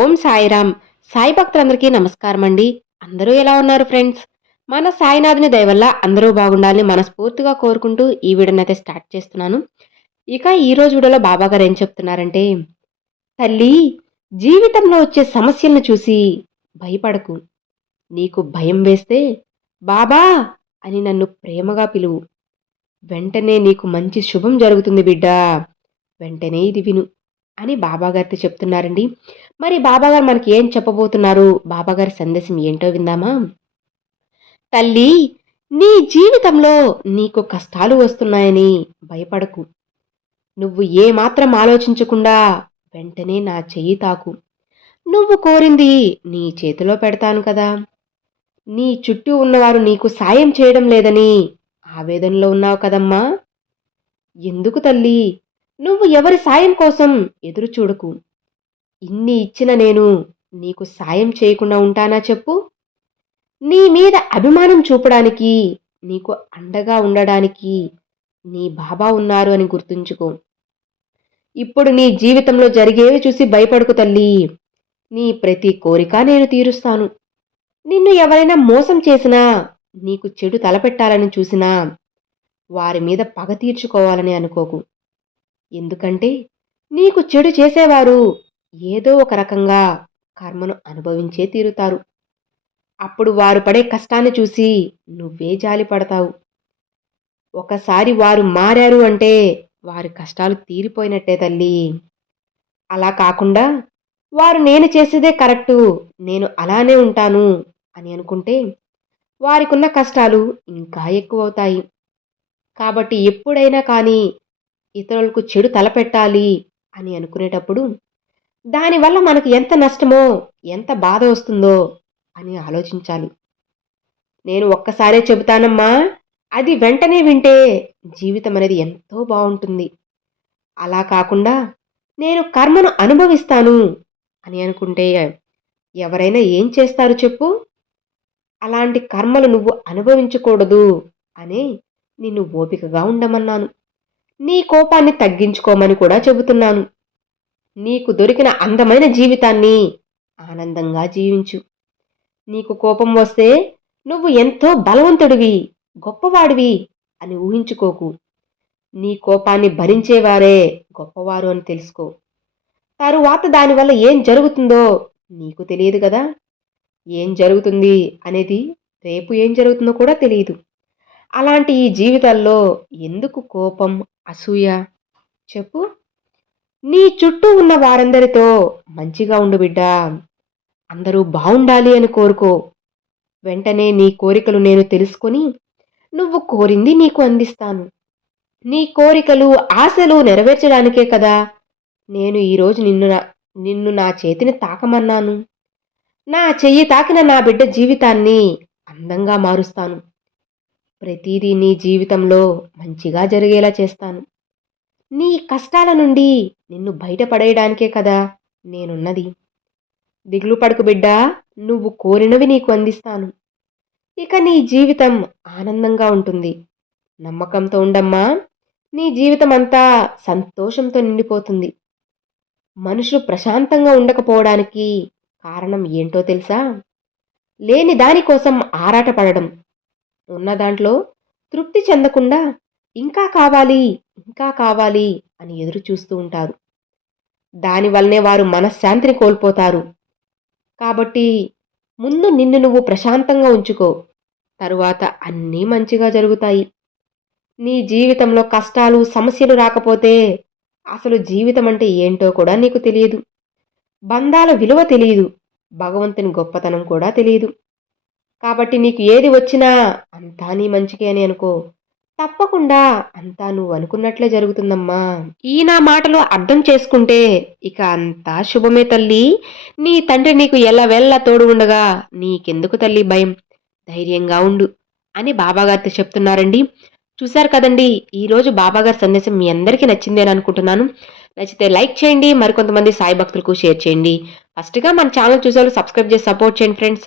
ఓం సాయిరామ్. సాయి భక్తులందరికీ నమస్కారం అండి అందరూ ఎలా ఉన్నారు ఫ్రెండ్స్? మన సాయినాథుని దయ వల్ల అందరూ బాగుండాలని మనస్ఫూర్తిగా కోరుకుంటూ ఈ వీడియోని అయితే స్టార్ట్ చేస్తున్నాను. ఇక ఈ రోజు వీడియోలో బాబా గారు ఏం చెప్తున్నారంటే తల్లి జీవితంలో వచ్చే సమస్యలను చూసి భయపడకు. నీకు భయం వేస్తే బాబా అని నన్ను ప్రేమగా పిలువు. వెంటనే నీకు మంచి శుభం జరుగుతుంది బిడ్డా. వెంటనే ఇది విను. అని బాబాగారితో చెప్తున్నారండి. మరి బాబాగారు మనకి ఏం చెప్పబోతున్నారు? బాబాగారి సందేశం ఏంటో విందామా? తల్లి నీ జీవితంలో నీకు కష్టాలు వస్తున్నాయని భయపడకు. నువ్వు ఏమాత్రం ఆలోచించకుండా వెంటనే నా చెయ్యి తాకు. నువ్వు కోరింది నీ చేతిలో పెడతాను కదా. నీ చుట్టూ ఉన్నవారు నీకు సాయం చేయడం లేదని ఆవేదనలో ఉన్నావు కదమ్మా. ఎందుకు తల్లి? నువ్వు ఎవరి సాయం కోసం ఎదురు చూడకు. ఇన్ని ఇచ్చిన నేను నీకు సాయం చేయకుండా ఉంటానా చెప్పు. నీ మీద అభిమానం చూపడానికి నీకు అండగా ఉండడానికి నీ బాబా ఉన్నారు అని గుర్తుంచుకో. ఇప్పుడు నీ జీవితంలో జరిగేవి చూసి భయపడుకు తల్లి. నీ ప్రతి కోరిక నేను తీరుస్తాను. నిన్ను ఎవరైనా మోసం చేసినా నీకు చెడు తలపెట్టాలని చూసినా వారి మీద పగ తీర్చుకోవాలని అనుకోకు. ఎందుకంటే నీకు చెడు చేసేవారు ఏదో ఒక రకంగా కర్మను అనుభవించే తీరుతారు. అప్పుడు వారు పడే కష్టాన్ని చూసి నువ్వే జాలి పడతావు. ఒకసారి వారు మారారు అంటే వారి కష్టాలు తీరిపోయినట్టే తల్లి. అలా కాకుండా వారు నేను చేసేదే కరెక్టు నేను అలానే ఉంటాను అని అనుకుంటే వారికున్న కష్టాలు ఇంకా ఎక్కువ అవుతాయి కాబట్టి ఎప్పుడైనా కానీ ఇతరులకు చెడు తలపెట్టాలి అని అనుకునేటప్పుడు దానివల్ల మనకు ఎంత నష్టమో ఎంత బాధ వస్తుందో అని ఆలోచించాలి. నేను ఒక్కసారే చెబుతానమ్మా అది వెంటనే వింటే జీవితం అనేది ఎంతో బాగుంటుంది. అలా కాకుండా నేను కర్మను అనుభవిస్తాను అని అనుకుంటే ఎవరైనా ఏం చేస్తారు చెప్పు? అలాంటి కర్మలు నువ్వు అనుభవించకూడదు అని నిన్ను ఓపికగా ఉండమన్నాను. నీ కోపాన్ని తగ్గించుకోమని కూడా చెబుతున్నాను. నీకు దొరికిన అందమైన జీవితాన్ని ఆనందంగా జీవించు. నీకు కోపం వస్తే నువ్వు ఎంతో బలవంతుడివి గొప్పవాడివి అని ఊహించుకోకు. నీ కోపాన్ని భరించేవారే గొప్పవారు అని తెలుసుకో. తరువాత దానివల్ల ఏం జరుగుతుందో నీకు తెలియదు కదా. ఏం జరుగుతుంది అనేది రేపు ఏం జరుగుతుందో కూడా తెలియదు. అలాంటి ఈ జీవితాల్లో ఎందుకు కోపం అసూయ. చెప్పు. నీ చుట్టూ ఉన్న వారందరితో మంచిగా ఉండు బిడ్డా. అందరూ బాగుండాలి అని కోరుకో. వెంటనే నీ కోరికలు నేను తెలుసుకొని నువ్వు కోరింది నీకు అందిస్తాను. నీ కోరికలు ఆశలు నెరవేర్చడానికే కదా నేను ఈరోజు నిన్ను నా నిన్ను నా చేతిని తాకమన్నాను. నా చెయ్యి తాకిన నా బిడ్డ జీవితాన్ని అందంగా మారుస్తాను. ప్రతిదీ నీ జీవితంలో మంచిగా జరిగేలా చేస్తాను. నీ కష్టాల నుండి నిన్ను బయటపడేయడానికే కదా నేనున్నది. దిగులు పడుకు బిడ్డా నువ్వు కోరినవి నీకు అందిస్తాను. ఇక నీ జీవితం ఆనందంగా ఉంటుంది. నమ్మకంతో ఉండమ్మా నీ జీవితం అంతా సంతోషంతో నిండిపోతుంది. మనుషులు ప్రశాంతంగా ఉండకపోవడానికి కారణం ఏంటో తెలుసా? లేని దానికోసం ఆరాటపడడం ఉన్న దాంట్లో తృప్తి చెందకుండా ఇంకా కావాలి ఇంకా కావాలి అని ఎదురు చూస్తూ ఉంటారు. దానివల్లనే వారు మనశ్శాంతిని కోల్పోతారు. కాబట్టి ముందు నిన్ను నువ్వు ప్రశాంతంగా ఉంచుకో. తరువాత అన్నీ మంచిగా జరుగుతాయి. నీ జీవితంలో కష్టాలు సమస్యలు రాకపోతే అసలు జీవితం అంటే ఏంటో కూడా నీకు తెలియదు. బంధాల విలువ తెలియదు. భగవంతుని గొప్పతనం కూడా తెలియదు. కాబట్టి నీకు ఏది వచ్చినా అంతా నీ మంచికే అని అనుకో. తప్పకుండా అంతా నువ్వు అనుకున్నట్లే జరుగుతుందమ్మా. ఈ నా మాటలు అర్థం చేసుకుంటే ఇక అంతా శుభమే తల్లి. నీ తండ్రి నీకు ఎలా వెళ్ళ తోడు ఉండగా నీకెందుకు తల్లి భయం? ధైర్యంగా ఉండు అని బాబాగారితో చెప్తున్నారండి. చూశారు కదండి ఈరోజు బాబాగారి సందేశం మీ అందరికీ నచ్చింది అనుకుంటున్నాను. నచ్చితే లైక్ చేయండి మరికొంతమంది సాయి భక్తులకు షేర్ చేయండి. ఫస్ట్గా మన ఛానల్ చూసే సబ్స్క్రైబ్ చేసి సపోర్ట్ చేయండి friends.